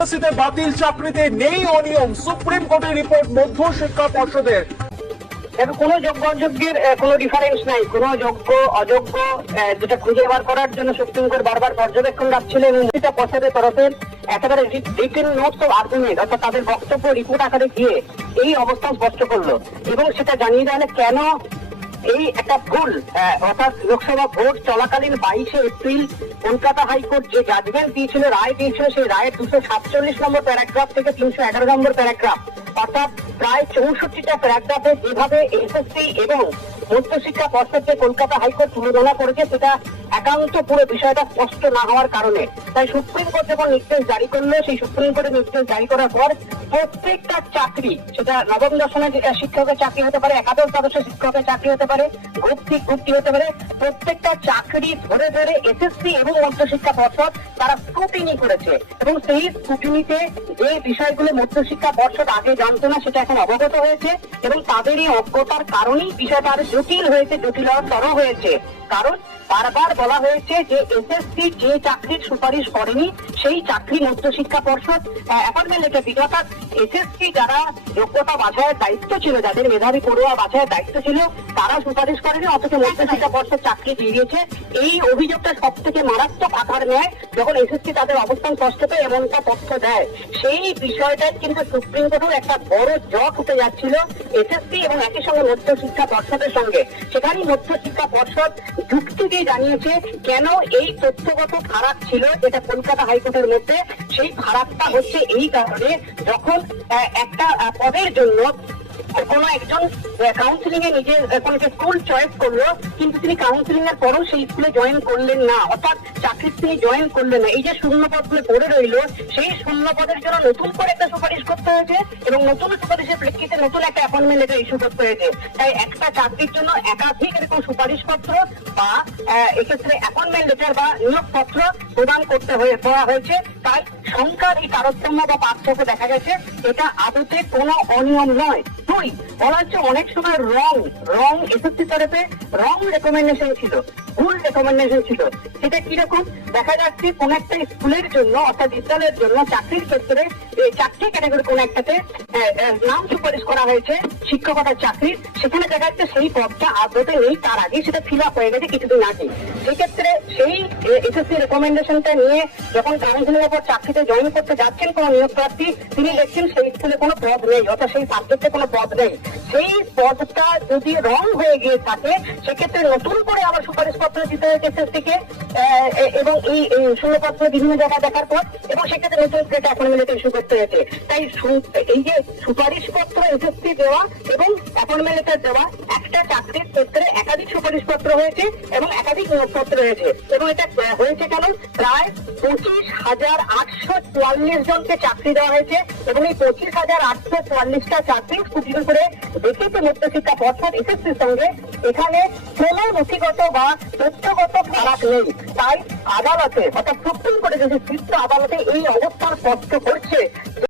ইউনিভার্সিটিতে বাতিল চাকরিতে নেই অনিয়ম। সুপ্রিম কোর্টের রিপোর্ট মধ্য শিক্ষা পর্ষদের। কোনো যোগ্য অযোগ্যের কোনো ডিফারেন্স নাই। কোনো যোগ্য অযোগ্য যেটা খুঁজে বার করার জন্য সুপ্রিম কোর্ট বারবার পর্যবেক্ষণ রাখছিল এবং দুইটা পর্ষদের তরফের একেবারে রিটেন নোটস অফ আর্গুমেন্ট অর্থাৎ তাদের বক্তব্য রিপোর্ট আকারে দিয়ে এই অবস্থান স্পষ্ট করল। এবং সেটা জানিয়ে দেওয়া কেন এই একটা ভুল। আহ, অর্থাৎ লোকসভা ভোট চলাকালীন বাইশে এপ্রিল কলকাতা হাইকোর্ট যে জাজমেন্ট দিয়েছিল রায় দিয়েছিল সেই রায়ের দুশো সাতচল্লিশ নম্বর প্যারাগ্রাফ থেকে তিনশো এগারো নম্বর প্যারাগ্রাফ অর্থাৎ প্রায় চৌষট্টিটা প্যারাগ্রাফে যেভাবে এসএসসি এবং মধ্যশিক্ষা পর্ষদকে কলকাতা হাইকোর্ট তুলনা করেছে, সেটা একান্ত পুরো বিষয়টা স্পষ্ট না হওয়ার কারণে। তাই সুপ্রিম কোর্ট যখন নির্দেশ জারি করল, সেই সুপ্রিম কোর্টের নির্দেশ জারি করার পর প্রত্যেকটা চাকরি, সেটা নবম দশমের শিক্ষকের চাকরি হতে পারে, একাদশ দ্বাদশ শিক্ষকের চাকরি হতে পারে গ্রুপ থ্রি গ্রুপ টি হতে পারে, প্রত্যেকটা চাকরি ধরে ধরে এসএসসি এবং মধ্যশিক্ষা পর্ষদ তারা স্ক্রুটিনি করেছে। এবং সেই স্ক্রুটিনিতে যে বিষয়গুলো মধ্যশিক্ষা পর্ষদ আগে জানতো না সেটা এখন অবগত হয়েছে এবং তাদের এই অজ্ঞতার কারণেই বিষয়টা আরও জটিল হয়েছে জটিলতর হয়েছে। কারণ বারবার বলা হয়েছে যে এসএসসি যে চাকরির সুপারিশ করেনি সেই চাকরি মধ্যশিক্ষা পর্ষদ অ্যাপয়েন্টমেন্ট লেটার দিল। অর্থাৎ এসএসসি যারা যোগ্যতা বাছাইয়ের দায়িত্ব ছিল যাদের মেধাবী পড়ুয়া বাছাইয়ের দায়িত্ব ছিল তারা সুপারিশ করেনি অথচ মধ্যশিক্ষা পর্ষদ চাকরি দিয়ে দিয়েছে। এই অভিযোগটা সব থেকে মারাত্মক আকার নেয় যখন এসএসসি তাদের অবস্থান স্পষ্ট পেয়ে এমনটা তথ্য দেয়। সেই বিষয়টাই কিন্তু সুপ্রিম কোর্টের একটা বড় জট উঠে যাচ্ছিল এসএসসি এবং একই সঙ্গে মধ্য শিক্ষা পর্ষদের সঙ্গে। সেখানেই মধ্যশিক্ষা পর্ষদ যুক্তি দিয়ে জানিয়েছে কেন এই তথ্যগত ফারাক ছিল যেটা কলকাতা হাইকোর্টের মধ্যে। সেই ফারাকটা হচ্ছে এই কারণে যখন একটা পদের জন্য কোনো একজন কাউন্সিলিং এ নিজের কোনো স্কুল চয়েস করল, কিন্তু তিনি কাউন্সিলিং এর পরও সেই স্কুলে জয়েন করলেন না। অর্থাৎ চাকরির তিনি জয়েন করলেন না। এই যে শূন্য পদগুলো পড়ে রইল, সেই শূন্য পদের জন্য নতুন করে একটা সুপারিশ করতে হয়েছে এবং নতুন সুপারিশের প্রেক্ষিতে নতুন একটা অ্যাপয়েন্টমেন্ট লেটার ইস্যু করতে হয়েছে। তাই একটা চাকরির জন্য একাধিক এরকম সুপারিশ পত্র বা এক্ষেত্রে অ্যাপয়েন্টমেন্ট লেটার বা নিয়োগপত্র প্রদান করতে হয়ে, দেওয়া হয়েছে। তাই সংখ্যার এই তারতম্য বা পার্থক্য দেখা গেছে। এটা আদতে কোনো অনিয়ম নয়। দুই বলা হচ্ছে অনেক সময় রং রং এসএসসি তরফে রং রেকমেন্ডেশন ছিল, ভুল রেকমেন্ডেশন ছিল। সেটা কীরকম দেখা যাচ্ছে কোন একটা স্কুলের জন্য, অর্থাৎ বিদ্যালয়ের জন্য চাকরির ক্ষেত্রে চাকরি ক্যাটাগরি কোন একটাতে নাম সুপারিশ করা হয়েছে, শিক্ষকতার চাকরি, সেখানে দেখা যাচ্ছে সেই পদটা আদতে নেই, তার আগে সেটা ফিল আপ হয়ে গেছে কিছুদিন আগে। সেক্ষেত্রে সেই এসএসসি রেকমেন্ডেশনটা নিয়ে যখন কাউন্সিলিং এর পর চাকরিতে জয়েন করতে যাচ্ছেন কোন নিয়োগ প্রার্থী তিনি দেখছেন সেই স্কুলে কোনো পদ নেই, অর্থাৎ সেই সাবজেক্টে কোনো পদ নেই সেই পদটা যদি রং হয়ে গিয়ে থাকে সেক্ষেত্রে নতুন করে আবার সুপারিশ পত্র দিতে হয়েছে এসএসসি কে আহ, এবং এই শূন্যপত্র বিভিন্ন জায়গায় দেখার পর এবং সেক্ষেত্রে নতুন করে অ্যাপয়েন্টমেন্ট ইস্যু করতে হয়েছে। তাই এই যে সুপারিশ পত্র এসএসসি দেওয়া এবং লেটার দেওয়া একটা চাকরির ক্ষেত্রে একাধিক সুপারিশপত্র হয়েছে এবং একাধিক নিয়োগপত্র হয়েছে এবং এটা হয়েছে কেন? প্রায় পঁচিশ হাজার আটশো চুয়াল্লিশ জনকে চাকরি দেওয়া হয়েছে এবং এই পঁচিশ হাজার আটশো চুয়াল্লিশটা চাকরি স্কুটিং করে দেখেছে মধ্যশিক্ষা পর্ষদ এসএসসির সঙ্গে এখানে কোনো নথিগত বা তথ্যগত ফারাক নেই। তাই আদালতে, অর্থাৎ সুপ্রিম কোর্টে যদি শীর্ষ আদালতে এই অবস্থান স্পষ্ট করছে